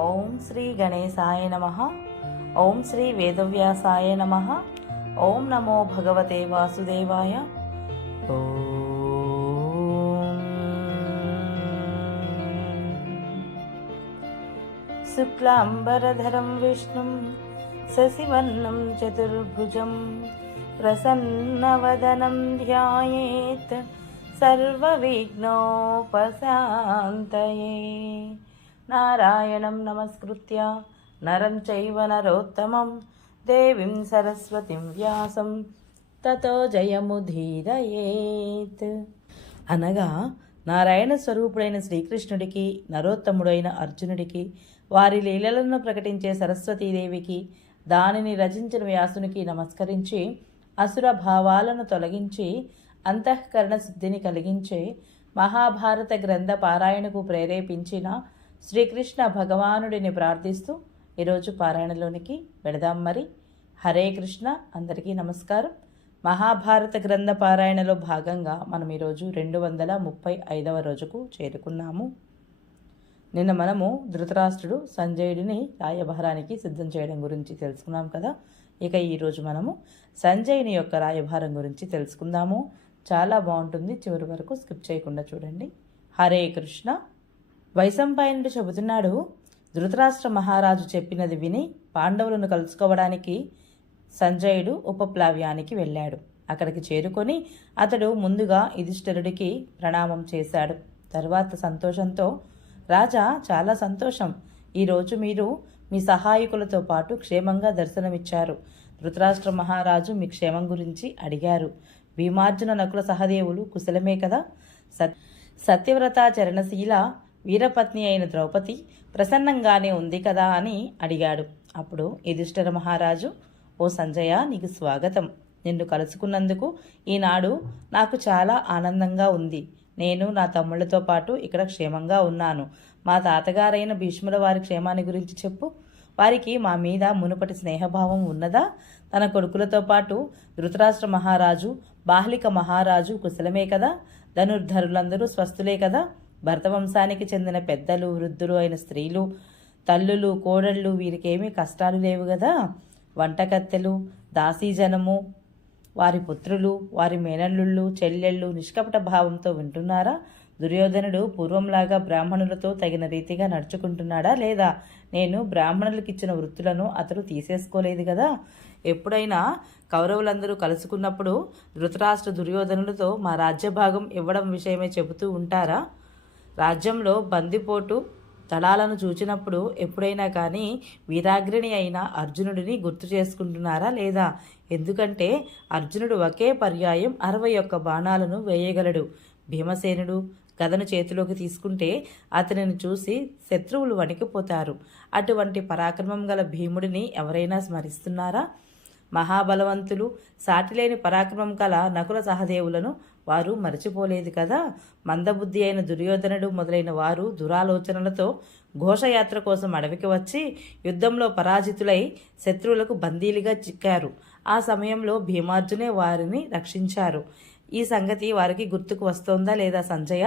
ఓం శ్రీ గణేశాయ నమః. ఓం శ్రీ వేదవ్యాసాయ నమః. ఓం నమో భగవతే వాసుదేవాయ. ఓం శుక్లాంబరధరం విష్ణుం శశివర్ణం చతుర్భుజం ప్రసన్నవదనం ధ్యాయేత్ సర్వవిఘ్నోపశాంతయే. నారాయణం నమస్కృత్య నరం చైవ నరోత్తమం దేవీం సరస్వతిం వ్యాసం తతో జయముధీరయేత్. అనగా నారాయణ స్వరూపుడైన శ్రీకృష్ణుడికి, నరోత్తముడైన అర్జునుడికి, వారి లీలలను ప్రకటించే సరస్వతీదేవికి, దానిని రచించిన వ్యాసునికి నమస్కరించి అసుర భావాలను తొలగించి అంతఃకరణ శుద్ధిని కలిగించే మహాభారత గ్రంథ పారాయణకు ప్రేరేపించిన శ్రీకృష్ణ భగవానుడిని ప్రార్థిస్తూ ఈరోజు పారాయణలోనికి వెడదాం. మరి హరే కృష్ణ. అందరికీ నమస్కారం. మహాభారత గ్రంథ పారాయణలో భాగంగా మనం ఈరోజు 235వ రోజుకు చేరుకున్నాము. నిన్న మనము ధృతరాష్ట్రుడు సంజయుడిని రాయభారానికి సిద్ధం చేయడం గురించి తెలుసుకున్నాం కదా. ఇక ఈరోజు మనము సంజయుని యొక్క రాయభారం గురించి తెలుసుకుందాము. చాలా బాగుంటుంది, చివరి వరకు స్కిప్ చేయకుండా చూడండి. హరే కృష్ణ. వైశంపాయనుడు చెబుతున్నాడు, ధృతరాష్ట్ర మహారాజు చెప్పినది విని పాండవులను కలుసుకోవడానికి సంజయుడు ఉపప్లావ్యానికి వెళ్ళాడు. అక్కడికి చేరుకొని అతడు ముందుగా యుధిష్ఠిరుడికి ప్రణామం చేశాడు. తర్వాత సంతోషంతో, రాజా, చాలా సంతోషం, ఈరోజు మీరు మీ సహాయకులతో పాటు క్షేమంగా దర్శనమిచ్చారు. ధృతరాష్ట్ర మహారాజు మీ క్షేమం గురించి అడిగారు. భీమార్జున నకుల సహదేవులు కుశలమే కదా? సత్యవ్రత చరణశీల వీరపత్ని అయిన ద్రౌపది ప్రసన్నంగానే ఉంది కదా అని అడిగాడు. అప్పుడు యుధిష్ఠిర మహారాజు, ఓ సంజయ, నీకు స్వాగతం. నిన్ను కలుసుకున్నందుకు ఈనాడు నాకు చాలా ఆనందంగా ఉంది. నేను నా తమ్ముళ్లతో పాటు ఇక్కడ క్షేమంగా ఉన్నాను. మా తాతగారైన భీష్ముల వారి క్షేమాన్ని గురించి చెప్పు. వారికి మా మీద మునుపటి స్నేహభావం ఉన్నదా? తన కొడుకులతో పాటు ధృతరాష్ట్ర మహారాజు, బాహ్లిక మహారాజు కుశలమే కదా? ధనుర్ధరులందరూ స్వస్థులే కదా? భరతవంశానికి చెందిన పెద్దలు, వృద్ధులు అయిన స్త్రీలు, తల్లులు, కోడళ్ళు, వీరికేమీ కష్టాలు లేవు కదా? వంటకత్తెలు, దాసీజనము, వారి పుత్రులు, వారి మేనల్లుళ్ళు, చెల్లెళ్ళు నిష్కపట భావంతో వింటున్నారా? దుర్యోధనుడు పూర్వంలాగా బ్రాహ్మణులతో తగిన రీతిగా నడుచుకుంటున్నాడా లేదా? నేను బ్రాహ్మణులకు ఇచ్చిన వృత్తులను అతడు తీసేసుకోలేదు కదా? ఎప్పుడైనా కౌరవులందరూ కలుసుకున్నప్పుడు ధృతరాష్ట్ర దుర్యోధనులతో మా రాజ్యభాగం ఇవ్వడం విషయమే చెబుతూ ఉంటారా? రాజ్యంలో బందిపోటు దళాలను చూచినప్పుడు ఎప్పుడైనా కానీ వీరాగ్రణి అయిన అర్జునుడిని గుర్తు చేసుకుంటున్నారా లేదా? ఎందుకంటే అర్జునుడు ఒకే పర్యాయం 61 బాణాలను వేయగలడు. భీమసేనుడు గదను చేతిలోకి తీసుకుంటే అతనిని చూసి శత్రువులు వణికిపోతారు. అటువంటి పరాక్రమం గల భీముడిని ఎవరైనా స్మరిస్తున్నారా? మహాబలవంతులు, సాటిలేని పరాక్రమం కల నకుల సహదేవులను వారు మరచిపోలేదు కదా? మందబుద్ధి అయిన దుర్యోధనుడు మొదలైన వారు దురాలోచనలతో ఘోషయాత్ర కోసం అడవికి వచ్చి యుద్ధంలో పరాజితులై శత్రువులకు బందీలుగా చిక్కారు. ఆ సమయంలో భీమార్జునే వారిని రక్షించారు. ఈ సంగతి వారికి గుర్తుకు వస్తోందా లేదా సంజయ?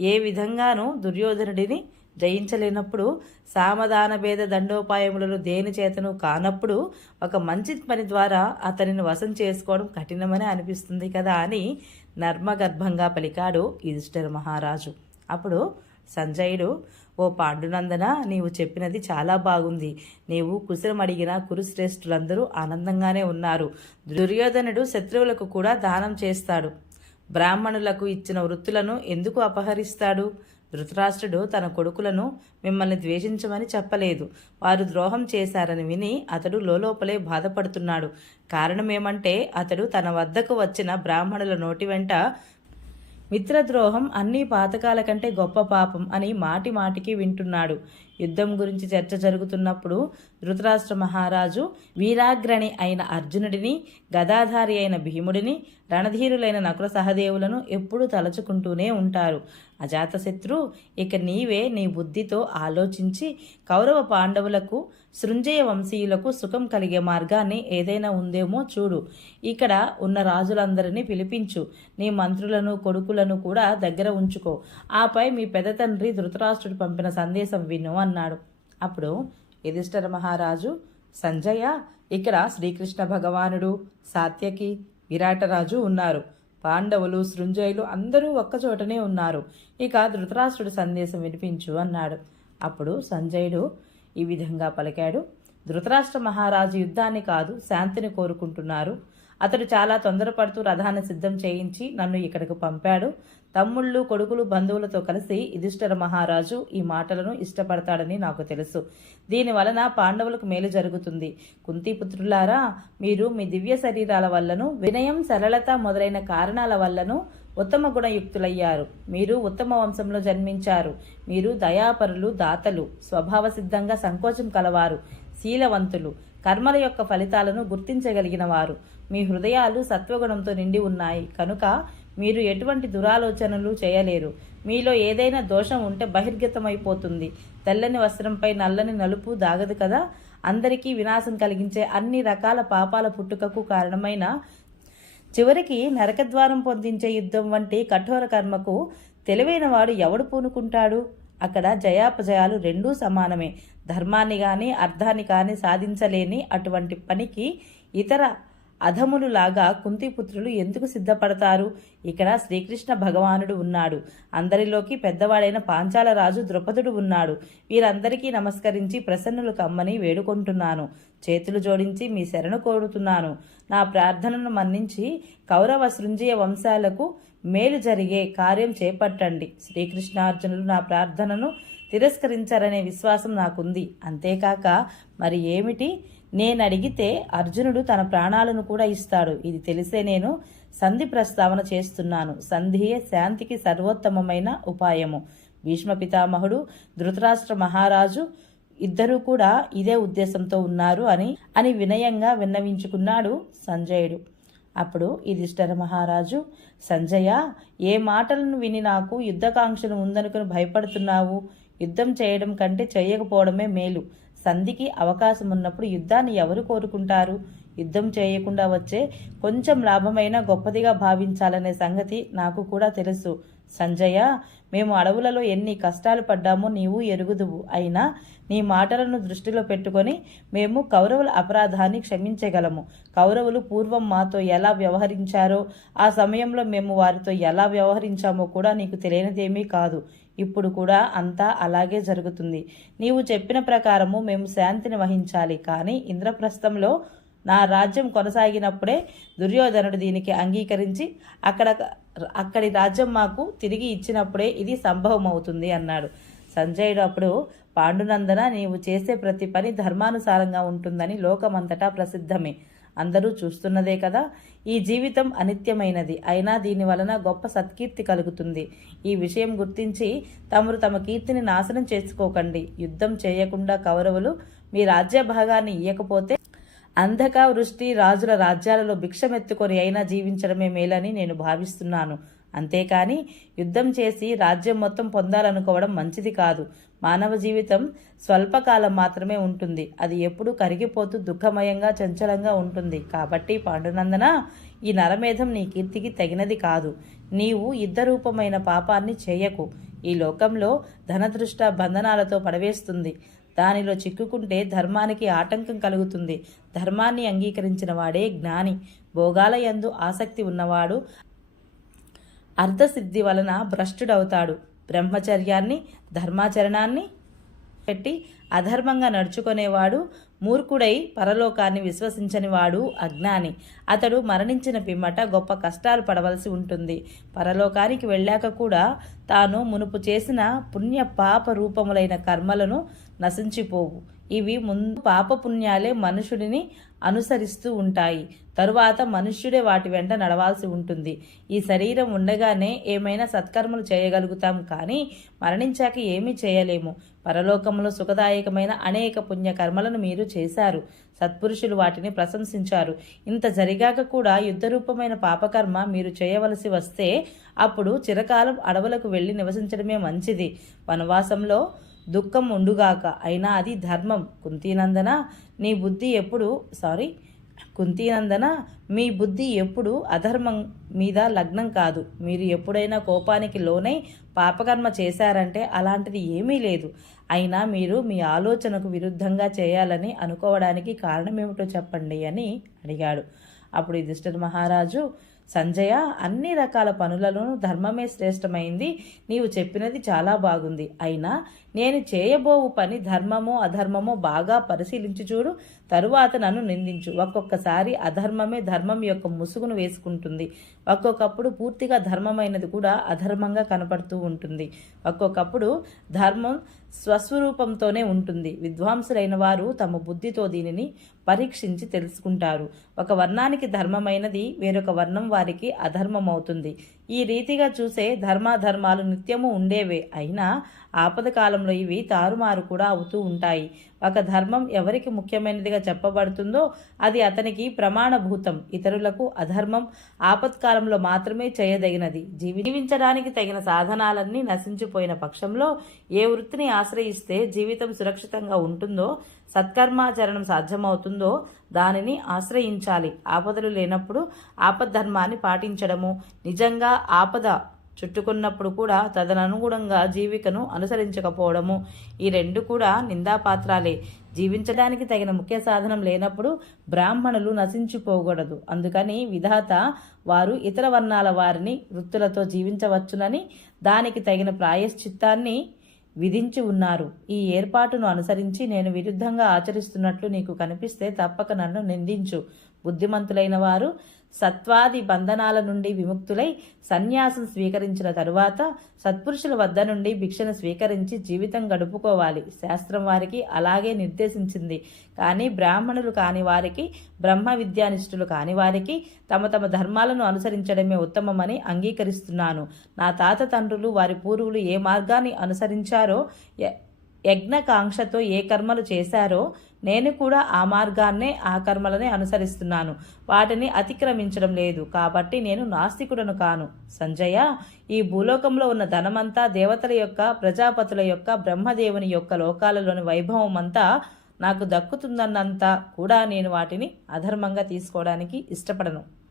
ఏ విధంగానూ దుర్యోధనుడిని జయించలేనప్పుడు, సామధాన భేద దండోపాయములను దేని చేతను కానప్పుడు ఒక మంచి పని ద్వారా అతనిని వశం చేసుకోవడం కఠినమని అనిపిస్తుంది కదా అని నర్మగర్భంగా పలికాడు యుధిష్ఠిర మహారాజు. అప్పుడు సంజయుడు, ఓ పాండునందన, నీవు చెప్పినది చాలా బాగుంది. నీవు కుశలం అడిగిన కురుశ్రేష్ఠులందరూ ఆనందంగానే ఉన్నారు. దుర్యోధనుడు శత్రువులకు కూడా దానం చేస్తాడు. బ్రాహ్మణులకు ఇచ్చిన వృత్తులను ఎందుకు అపహరిస్తాడు? ధృతరాష్ట్రుడు తన కొడుకులను మిమ్మల్ని ద్వేషించమని చెప్పలేదు. వారు ద్రోహం చేశారని విని అతడు లోపలే బాధపడుతున్నాడు. కారణమేమంటే అతడు తన వద్దకు వచ్చిన బ్రాహ్మణుల నోటి వెంట మిత్రద్రోహం అన్ని పాతకాల కంటే గొప్ప పాపం అని మాటి మాటికి వింటున్నాడు. యుద్ధం గురించి చర్చ జరుగుతున్నప్పుడు ధృతరాష్ట్ర మహారాజు వీరాగ్రణి అయిన అర్జునుడిని, గదాధారి అయిన భీముడిని, రణధీరులైన నకుల సహదేవులను ఎప్పుడూ తలచుకుంటూనే ఉంటారు. అజాతశత్రు, ఇక నీవే నీ బుద్ధితో ఆలోచించి కౌరవ పాండవులకు, సృంజయ వంశీయులకు సుఖం కలిగే మార్గాన్ని ఏదైనా ఉందేమో చూడు. ఇక్కడ ఉన్న రాజులందరినీ పిలిపించు. నీ మంత్రులను, కొడుకులను కూడా దగ్గర ఉంచుకో. ఆపై మీ పెద్ద తండ్రి ధృతరాష్ట్రుడు పంపిన సందేశం విను అన్నాడు. అప్పుడు యుధిష్ఠిర మహారాజు, సంజయ, ఇక్కడ శ్రీకృష్ణ భగవానుడు, సాత్యకి, విరాటరాజు ఉన్నారు. పాండవులు, సృంజయులు అందరూ ఒక్కచోటనే ఉన్నారు. ఇక ధృతరాష్ట్రుడి సందేశం వినిపించు అన్నాడు. అప్పుడు సంజయుడు ఈ విధంగా పలికాడు. ధృతరాష్ట్ర మహారాజు యుద్ధాన్ని కాదు, శాంతిని కోరుకుంటున్నారు. అతడు చాలా తొందరపడుతూ రథాన్ని సిద్ధం చేయించి నన్ను ఇక్కడికి పంపాడు. తమ్ముళ్ళు, కొడుకులు, బంధువులతో కలిసి యుధిష్ఠిర మహారాజు ఈ మాటలను ఇష్టపడతాడని నాకు తెలుసు. దీని వలన పాండవులకు మేలు జరుగుతుంది. కుంతిపుత్రులారా, మీరు మీ దివ్య శరీరాల వల్లను, వినయం, సరళత మొదలైన కారణాల వల్లను ఉత్తమ గుణయుక్తులయ్యారు. మీరు ఉత్తమ వంశంలో జన్మించారు. మీరు దయాపరులు, దాతలు, స్వభావ సిద్ధంగా సంకోచం కలవారు, శీలవంతులు, కర్మల యొక్క ఫలితాలను గుర్తించగలిగిన వారు. మీ హృదయాలు సత్వగుణంతో నిండి ఉన్నాయి కనుక మీరు ఎటువంటి దురాలోచనలు చేయలేరు. మీలో ఏదైనా దోషం ఉంటే బహిర్గతమైపోతుంది. తెల్లని వస్త్రంపై నల్లని నలుపు దాగదు కదా. అందరికీ వినాశం కలిగించే అన్ని రకాల పాపాల పుట్టుకకు కారణమైన చివరికి నరకద్వారం పొందించే యుద్ధం వంటి కఠోర కర్మకు తెలివైన వాడు ఎవడు పూనుకుంటాడు? అక్కడ జయాపజయాలు రెండూ సమానమే. ధర్మాన్ని కానీ అర్థాన్ని కానీ సాధించలేని అటువంటి పనికి ఇతర అధములులాగా కుంతిపుత్రులు ఎందుకు సిద్ధపడతారు? ఇక్కడ శ్రీకృష్ణ భగవానుడు ఉన్నాడు. అందరిలోకి పెద్దవాడైన పాంచాల రాజు ద్రుపదుడు ఉన్నాడు. వీరందరికీ నమస్కరించి ప్రసన్నులు కమ్మని వేడుకుంటున్నాను. చేతులు జోడించి మీ శరణు కోరుతున్నాను. నా ప్రార్థనను మన్నించి కౌరవ సృంజయ వంశాలకు మేలు జరిగే కార్యం చేపట్టండి. శ్రీకృష్ణార్జునులు నా ప్రార్థనను తిరస్కరించారనే విశ్వాసం నాకుంది. అంతేకాక మరి ఏమిటి? నేనడిగితే అర్జునుడు తన ప్రాణాలను కూడా ఇస్తాడు. ఇది తెలిసే నేను సంధి ప్రస్తావన చేస్తున్నాను. సంధియే శాంతికి సర్వోత్తమమైన ఉపాయము. భీష్మ పితామహుడు, ధృతరాష్ట్ర మహారాజు ఇద్దరూ కూడా ఇదే ఉద్దేశంతో ఉన్నారు అని వినయంగా విన్నవించుకున్నాడు సంజయుడు. అప్పుడు యుధిష్ఠిర మహారాజు, సంజయ, ఏ మాటలను విని నాకు యుద్ధకాంక్షను ఉందనుకుని భయపడుతున్నావు? యుద్ధం చేయడం కంటే చేయకపోవడమే మేలు. సంధికి అవకాశం ఉన్నప్పుడు యుద్ధాన్ని ఎవరు కోరుకుంటారు? యుద్ధం చేయకుండా వచ్చే కొంచెం లాభమైనా గొప్పదిగా భావించాలనే సంగతి నాకు కూడా తెలుసు. సంజయ, మేము అడవులలో ఎన్ని కష్టాలు పడ్డామో నీవు ఎరుగుదువు. అయినా నీ మాటలను దృష్టిలో పెట్టుకొని మేము కౌరవుల అపరాధాన్ని క్షమించగలము. కౌరవులు పూర్వం మాతో ఎలా వ్యవహరించారో, ఆ సమయంలో మేము వారితో ఎలా వ్యవహరించామో కూడా నీకు తెలియనిదేమీ కాదు. ఇప్పుడు కూడా అంతా అలాగే జరుగుతుంది. నీవు చెప్పిన ప్రకారము మేము శాంతిని వహించాలి. కానీ ఇంద్రప్రస్థంలో నా రాజ్యం కొనసాగినప్పుడే దుర్యోధనుడు దీనికి అంగీకరించి అక్కడి రాజ్యం మాకు తిరిగి ఇచ్చినప్పుడే ఇది సంభవం అవుతుంది అన్నాడు. సంజయుడు అప్పుడు, పాండునందన, నీవు చేసే ప్రతి పని ధర్మానుసారంగా ఉంటుందని లోకమంతటా ప్రసిద్ధమే. అందరూ చూస్తున్నదే కదా. ఈ జీవితం అనిత్యమైనది. అయినా దీని వలన గొప్ప సత్కీర్తి కలుగుతుంది. ఈ విషయం గుర్తించి తమరు తమ కీర్తిని నాశనం చేసుకోకండి. యుద్ధం చేయకుండా కౌరవులు మీ రాజ్య భాగాన్ని ఇయ్యకపోతే అంధక వృష్టి రాజుల రాజ్యాలలో భిక్షమెత్తుకొని అయినా జీవించడమే మేలని నేను భావిస్తున్నాను. అంతేకాని యుద్ధం చేసి రాజ్యం మొత్తం పొందాలనుకోవడం మంచిది కాదు. మానవ జీవితం స్వల్పకాలం మాత్రమే ఉంటుంది. అది ఎప్పుడూ కరిగిపోతూ దుఃఖమయంగా చంచలంగా ఉంటుంది. కాబట్టి పాండునందన, ఈ నరమేధం నీ కీర్తికి తగినది కాదు. నీవు యుద్ధరూపమైన పాపాన్ని చేయకు. ఈ లోకంలో ధనదృష్ట బంధనాలతో పడవేస్తుంది. దానిలో చిక్కుకుంటే ధర్మానికి ఆటంకం కలుగుతుంది. ధర్మాన్ని అంగీకరించిన వాడే జ్ఞాని. భోగాల యందు ఆసక్తి ఉన్నవాడు అర్ధసిద్ధి వలన భ్రష్టుడవుతాడు. బ్రహ్మచర్యాన్ని, ధర్మాచరణాన్ని పెట్టి అధర్మంగా నడుచుకునేవాడు మూర్ఖుడై పరలోకాన్ని విశ్వసించని వాడు అజ్ఞాని. అతడు మరణించిన పిమ్మట గొప్ప కష్టాలు పడవలసి ఉంటుంది. పరలోకానికి వెళ్ళాక కూడా తాను మునుపు చేసిన పుణ్య పాప రూపములైన కర్మలను నశించిపోవు. ఇవి ముందు పాపపుణ్యాలే మనుషుడిని అనుసరిస్తూ ఉంటాయి. తరువాత మనుష్యుడే వాటి వెంట నడవాల్సి ఉంటుంది. ఈ శరీరం ఉండగానే ఏమైనా సత్కర్మలు చేయగలుగుతాం, కానీ మరణించాక ఏమీ చేయలేము. పరలోకంలో సుఖదాయకమైన అనేక పుణ్యకర్మలను మీరు చేశారు. సత్పురుషులు వాటిని ప్రశంసించారు. ఇంత జరిగాక కూడా యుద్ధరూపమైన పాపకర్మ మీరు చేయవలసి వస్తే అప్పుడు చిరకాలం అడవులకు వెళ్ళి నివసించడమే మంచిది. వనవాసంలో దుఃఖం ఉండుగాక, అయినా అది ధర్మం. కుంతీనందన, నీ బుద్ధి కుంతీనందన, మీ బుద్ధి ఎప్పుడు అధర్మం మీద లగ్నం కాదు. మీరు ఎప్పుడైనా కోపానికి లోనై పాపకర్మ చేశారంటే అలాంటిది ఏమీ లేదు. అయినా మీరు మీ ఆలోచనకు విరుద్ధంగా చేయాలని అనుకోవడానికి కారణమేమిటో చెప్పండి అని అడిగాడు. అప్పుడు యుధిష్ఠిర మహారాజు, సంజయ, అన్ని రకాల పనులలోనూ ధర్మమే శ్రేష్టమైంది. నీవు చెప్పినది చాలా బాగుంది. అయినా నేను చేయబోవు పని ధర్మమో అధర్మమో బాగా పరిశీలించి చూడు. తరువాత నన్ను నిందించు. ఒక్కొక్కసారి అధర్మమే ధర్మం యొక్క ముసుగును వేసుకుంటుంది. ఒక్కొక్కప్పుడు పూర్తిగా ధర్మమైనది కూడా అధర్మంగా కనపడుతూ ఉంటుంది. ఒక్కొక్కప్పుడు ధర్మం స్వస్వరూపంతోనే ఉంటుంది. విద్వాంసులైన వారు తమ బుద్ధితో దీనిని పరీక్షించి తెలుసుకుంటారు. ఒక వర్ణానికి ధర్మమైనది వేరొక వర్ణం వారికి అధర్మమవుతుంది. ఈ రీతిగా చూసే ధర్మాధర్మాలు నిత్యము ఉండేవే. అయినా ఆపద కాలంలో ఇవి తారుమారు కూడా అవుతూ ఉంటాయి. ఒక ధర్మం ఎవరికి ముఖ్యమైనదిగా చెప్పబడుతుందో అది అతనికి ప్రమాణభూతం. ఇతరులకు అధర్మం ఆపత్కాలంలో మాత్రమే చేయదగినది. జీవించడానికి తగిన సాధనాలన్నీ నశించిపోయిన పక్షంలో ఏ వృత్తిని ఆశ్రయిస్తే జీవితం సురక్షితంగా ఉంటుందో, సత్కర్మాచరణం సాధ్యమవుతుందో దానిని ఆశ్రయించాలి. ఆపదలు లేనప్పుడు ఆపద్ధర్మాన్ని పాటించడము, నిజంగా ఆపద చుట్టుకున్నప్పుడు కూడా తదనుగుణంగా జీవికను అనుసరించకపోవడము, ఈ రెండు కూడా నిందాపాత్రాలే. జీవించడానికి తగిన ముఖ్య సాధనం లేనప్పుడు బ్రాహ్మణులు నశించిపోకూడదు. అందుకని విధాత వారు ఇతర వర్ణాల వారిని వృత్తులతో జీవించవచ్చునని దానికి తగిన ప్రాయశ్చిత్తాన్ని విధించి ఉన్నారు. ఈ ఏర్పాటును అనుసరించి నేను విరుద్ధంగా ఆచరిస్తున్నట్లు నీకు కనిపిస్తే తప్పక నన్ను నిందించు. బుద్ధిమంతులైన వారు సత్వాది బంధనాల నుండి విముక్తులై సన్యాసం స్వీకరించిన తరువాత సత్పురుషుల వద్ద నుండి భిక్షను స్వీకరించి జీవితం గడుపుకోవాలి. శాస్త్రం వారికి అలాగే నిర్దేశించింది. కానీ బ్రాహ్మణులు కాని వారికి, బ్రహ్మ విద్యానిష్ఠులు కాని వారికి తమ తమ ధర్మాలను అనుసరించడమే ఉత్తమమని అంగీకరిస్తున్నాను. నా తాత తండ్రులు, వారి పూర్వులు ఏ మార్గాన్ని అనుసరించారో, యజ్ఞకాంక్షతో ఏ కర్మలు చేశారో నేను కూడా ఆ మార్గాన్నే, ఆ కర్మలనే అనుసరిస్తున్నాను. వాటిని అతిక్రమించడం లేదు. కాబట్టి నేను నాస్తికుడను కాను. సంజయ, ఈ భూలోకంలో ఉన్న ధనమంతా దేవతల యొక్క, ప్రజాపతుల యొక్క, బ్రహ్మదేవుని యొక్క లోకాలలోని వైభవం అంతా నాకు దక్కుతుందన్నంత కూడా నేను వాటిని అధర్మంగా తీసుకోవడానికి ఇష్టపడను.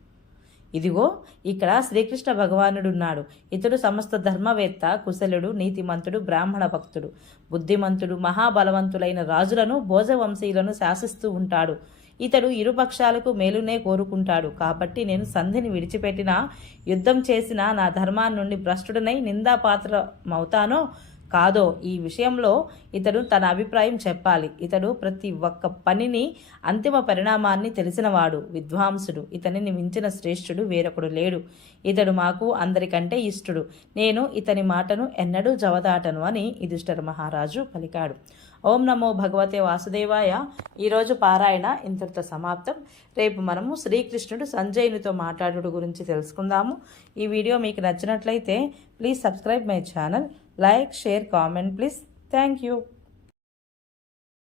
ఇదిగో ఇక్కడ శ్రీకృష్ణ భగవానుడున్నాడు. ఇతడు సమస్త ధర్మవేత్త, కుశలుడు, నీతిమంతుడు, బ్రాహ్మణ భక్తుడు, బుద్ధిమంతుడు, మహాబలవంతులైన రాజులను, భోజవంశీయులను శాసిస్తూ ఉంటాడు. ఇతడు ఇరుపక్షాలకు మేలునే కోరుకుంటాడు. కాబట్టి నేను సంధిని విడిచిపెట్టినా, యుద్ధం చేసినా నా ధర్మాన్ని నుండి భ్రష్టుడనై నిందాపాత్రమవుతానో కాదో ఈ విషయంలో ఇతడు తన అభిప్రాయం చెప్పాలి. ఇతడు ప్రతి ఒక్క పనిని, అంతిమ పరిణామాన్ని తెలిసినవాడు, విద్వాంసుడు. ఇతనిని మించిన శ్రేష్ఠుడు వేరొకడు లేడు. ఇతడు మాకు అందరికంటే ఇష్టుడు. నేను ఇతని మాటను ఎన్నడూ జవదాటను అని యుధిష్ఠిర మహారాజు పలికాడు. ఓం నమో భగవతే వాసుదేవాయ. ఈరోజు పారాయణ ఇంతటితో సమాప్తం. రేపు మనము శ్రీకృష్ణుడు సంజయునితో మాట్లాడుట గురించి తెలుసుకుందాము. ఈ వీడియో మీకు నచ్చినట్లయితే please subscribe my channel. Like, share, comment please. Thank you.